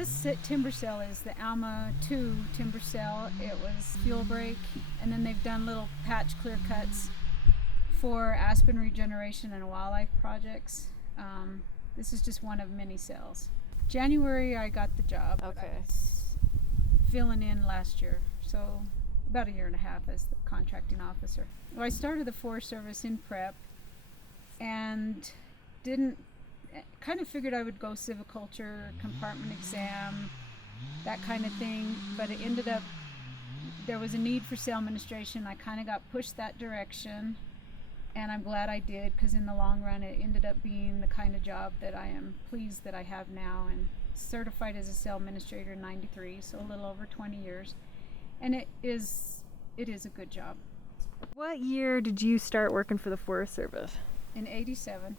This timber sale is the Alma 2 timber sale. It was fuel break, and then they've done little patch clear cuts for aspen regeneration and wildlife projects. This is just one of many sales. January I got the job. Okay. I was filling in last year, so about a year and a half as the contracting officer. Well, I started the Forest Service in prep and kind of figured I would go civiculture, compartment exam, that kind of thing, but it ended up there was a need for sale administration. I kind of got pushed that direction, and I'm glad I did, because in the long run it ended up being the kind of job that I am pleased that I have now, and certified as a sale administrator in 93, so a little over 20 years, and it is a good job. What year did you start working for the Forest Service? In 87.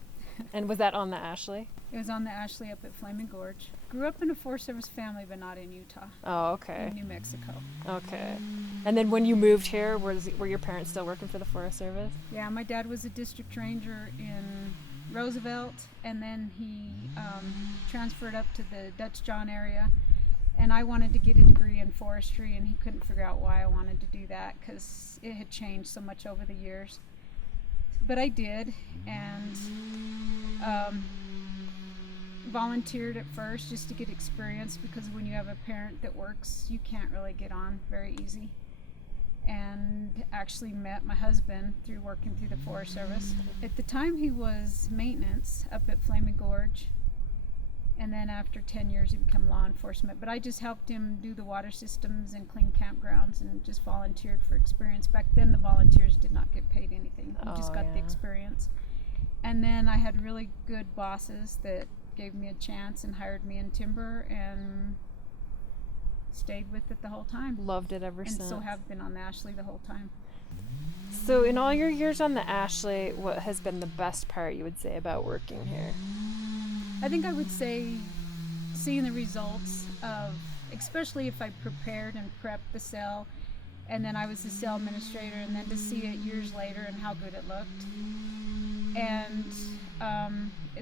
And was that on the Ashley? It was on the Ashley up at Flaming Gorge. Grew up in a Forest Service family, but not in Utah. Oh, okay. In New Mexico. Okay. And then when you moved here, were your parents still working for the Forest Service? Yeah, my dad was a district ranger in Roosevelt, and then he transferred up to the Dutch John area. And I wanted to get a degree in forestry, and he couldn't figure out why I wanted to do that, because it had changed so much over the years. But I did, and volunteered at first just to get experience, because when you have a parent that works, you can't really get on very easy. And actually met my husband through working through the Forest Service. At the time he was maintenance up at Flaming Gorge, and then after 10 years he became law enforcement. But I just helped him do the water systems and clean campgrounds, and just volunteered for experience. Back then the volunteers did not get paid anything. You just got the experience. And then I had really good bosses that gave me a chance and hired me in timber, and stayed with it the whole time. Loved it ever since. And so have been on the Ashley the whole time. So in all your years on the Ashley, what has been the best part you would say about working here? I think I would say seeing the results of, especially if I prepared and prepped the sale, and then I was the sale administrator, and then to see it years later and how good it looked. And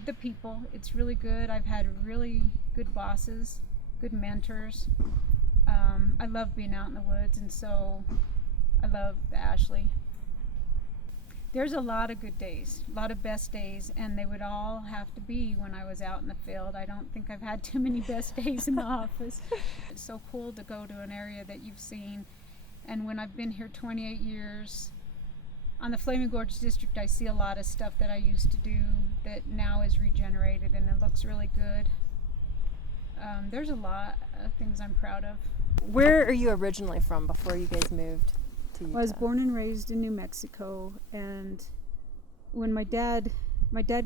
the people, it's really good. I've had really good bosses, good mentors. I love being out in the woods, and so I love the Ashley. There's a lot of good days, a lot of best days, and they would all have to be when I was out in the field. I don't think I've had too many best days in the office. It's so cool to go to an area that you've seen. And when I've been here 28 years, on the Flaming Gorge District, I see a lot of stuff that I used to do that now is regenerated, and it looks really good. There's a lot of things I'm proud of. Where are you originally from before you guys moved to Utah? I was born and raised in New Mexico, and when my dad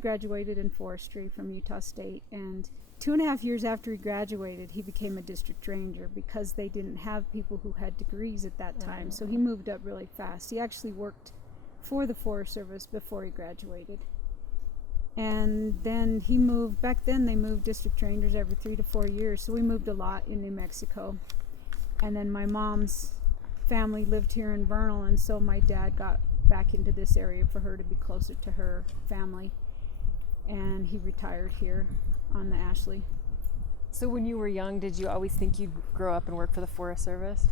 graduated in forestry from Utah State, and 2.5 years after he graduated, he became a district ranger, because they didn't have people who had degrees at that time. So he moved up really fast. He actually worked for the Forest Service before he graduated. And then he moved, back then they moved district rangers every 3 to 4 years, so we moved a lot in New Mexico. And then my mom's family lived here in Vernal, and so my dad got back into this area for her to be closer to her family, and he retired here on the Ashley. So when you were young, did you always think you'd grow up and work for the Forest Service?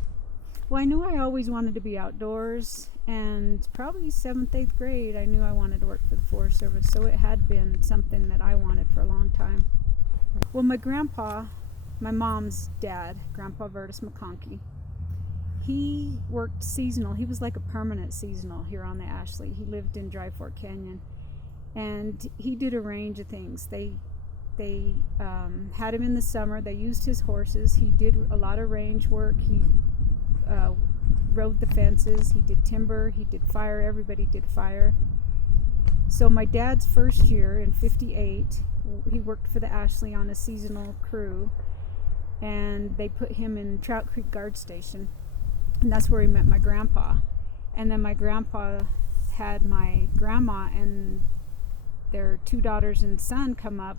Well, I knew I always wanted to be outdoors, and probably 7th, 8th grade, I knew I wanted to work for the Forest Service, so it had been something that I wanted for a long time. Well, my grandpa, my mom's dad, Grandpa Vertus McConkey, he worked seasonal. He was like a permanent seasonal here on the Ashley. He lived in Dry Fork Canyon, and he did a range of things. They had him in the summer. They used his horses. He did a lot of range work. He rode the fences. He did timber. He did fire. Everybody did fire. So my dad's first year in 58, he worked for the Ashley on a seasonal crew, and they put him in Trout Creek Guard Station, and that's where he met my grandpa. And then my grandpa had my grandma and their 2 daughters and son come up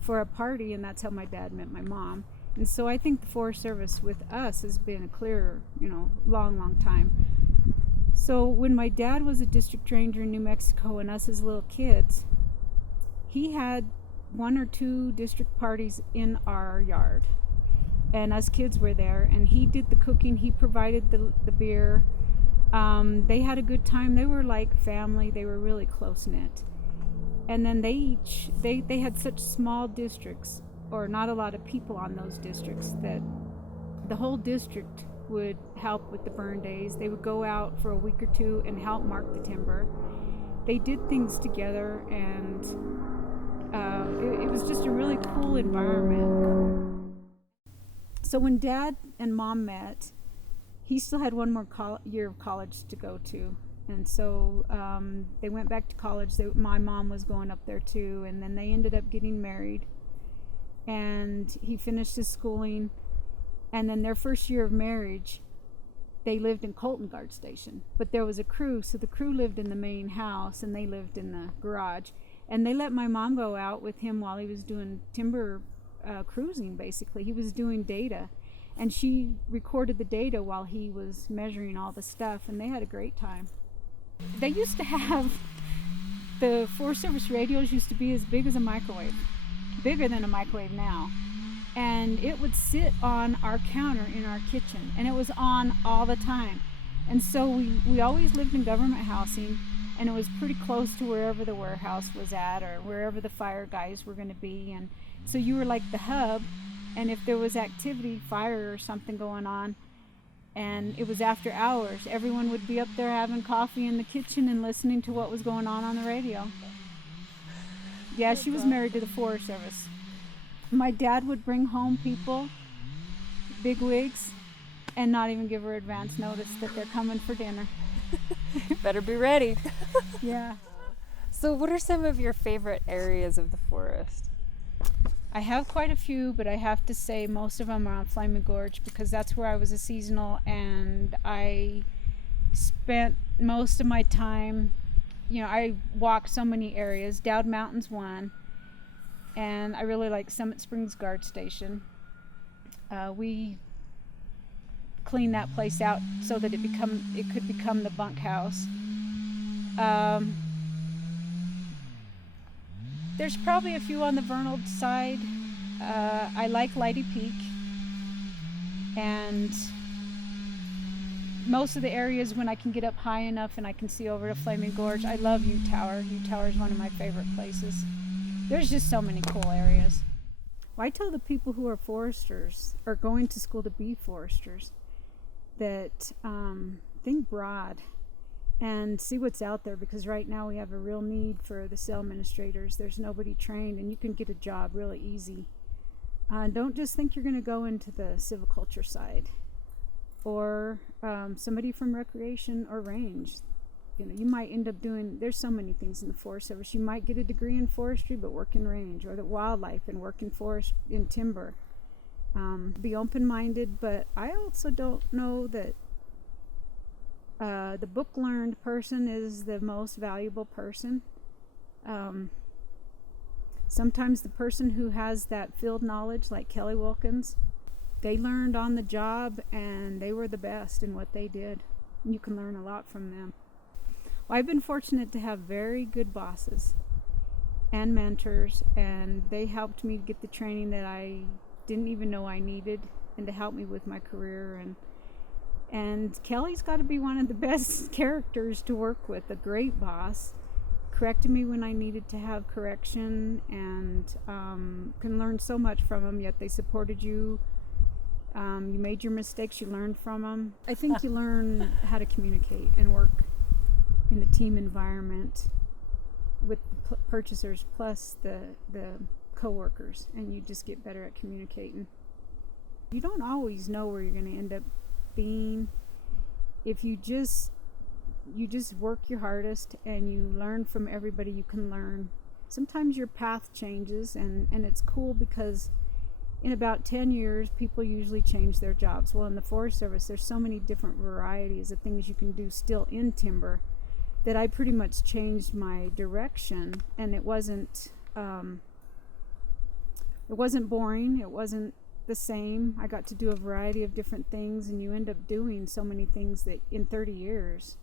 for a party, and that's how my dad met my mom. And so I think the Forest Service with us has been a clear, long time. So when my dad was a district ranger in New Mexico and us as little kids, he had 1 or 2 district parties in our yard. and us kids were there, and he did the cooking, he provided the beer. They had a good time. They were like family. They were really close knit. And then they had such small districts, or not a lot of people on those districts, that the whole district would help with the burn days. They would go out for a week or two and help mark the timber. They did things together, and it was just a really cool environment. So when Dad and Mom met, he still had one more year of college to go to. And so they went back to college. My mom was going up there too. And then they ended up getting married. And he finished his schooling. And then their first year of marriage, they lived in Colton Guard Station. But there was a crew, so the crew lived in the main house and they lived in the garage. And they let my mom go out with him while he was doing timber cruising, basically. He was doing data. And she recorded the data while he was measuring all the stuff, and they had a great time. They used to have, the Forest Service radios used to be as big as a microwave, bigger than a microwave now. And it would sit on our counter in our kitchen, and it was on all the time. And so we always lived in government housing, and it was pretty close to wherever the warehouse was at or wherever the fire guys were going to be. And so you were like the hub, and if there was activity, fire or something going on, and it was after hours, everyone would be up there having coffee in the kitchen and listening to what was going on the radio. Yeah, she was married to the Forest Service. My dad would bring home people, big wigs, and not even give her advance notice that they're coming for dinner. Better be ready. Yeah. So what are some of your favorite areas of the forest? I have quite a few, but I have to say most of them are on Flaming Gorge because that's where I was a seasonal, and I spent most of my time, I walked so many areas. Dowd Mountain's one, and I really like Summit Springs Guard Station. We cleaned that place out so that it could become the bunkhouse. There's probably a few on the Vernal side. I like Leidy Peak, and most of the areas when I can get up high enough and I can see over to Flaming Gorge. I love Ute Tower. Ute Tower is one of my favorite places. There's just so many cool areas. Well, I tell the people who are foresters or going to school to be foresters that think broad and see what's out there, because right now we have a real need for the cell administrators. There's nobody trained, and you can get a job really easy. Don't just think you're going to go into the silviculture side or somebody from recreation or range. You might end up doing, there's so many things in the Forest Service. You might get a degree in forestry but work in range, or the wildlife and work in forest, in timber. Be open-minded, but I also don't know that the book learned person is the most valuable person. Sometimes the person who has that field knowledge, like Kelly Wilkins, they learned on the job and they were the best in what they did. You can learn a lot from them. Well, I've been fortunate to have very good bosses and mentors, and they helped me get the training that I didn't even know I needed, and to help me with my career. And Kelly's got to be one of the best characters to work with, a great boss. Corrected me when I needed to have correction, and can learn so much from them, yet they supported you. You made your mistakes, you learned from them. I think you learn how to communicate and work in a team environment with the purchasers plus the co-workers, and you just get better at communicating. You don't always know where you're going to end up being. If you just work your hardest and you learn from everybody you can learn. Sometimes your path changes, and it's cool because in about 10 years people usually change their jobs. Well, in the Forest Service there's so many different varieties of things you can do still in timber that I pretty much changed my direction, and it wasn't boring, it wasn't the same. I got to do a variety of different things, and you end up doing so many things that in 30 years,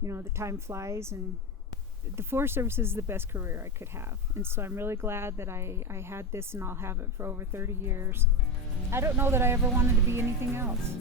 the time flies. And the Forest Service is the best career I could have, and so I'm really glad that I had this, and I'll have it for over 30 years. I don't know that I ever wanted to be anything else.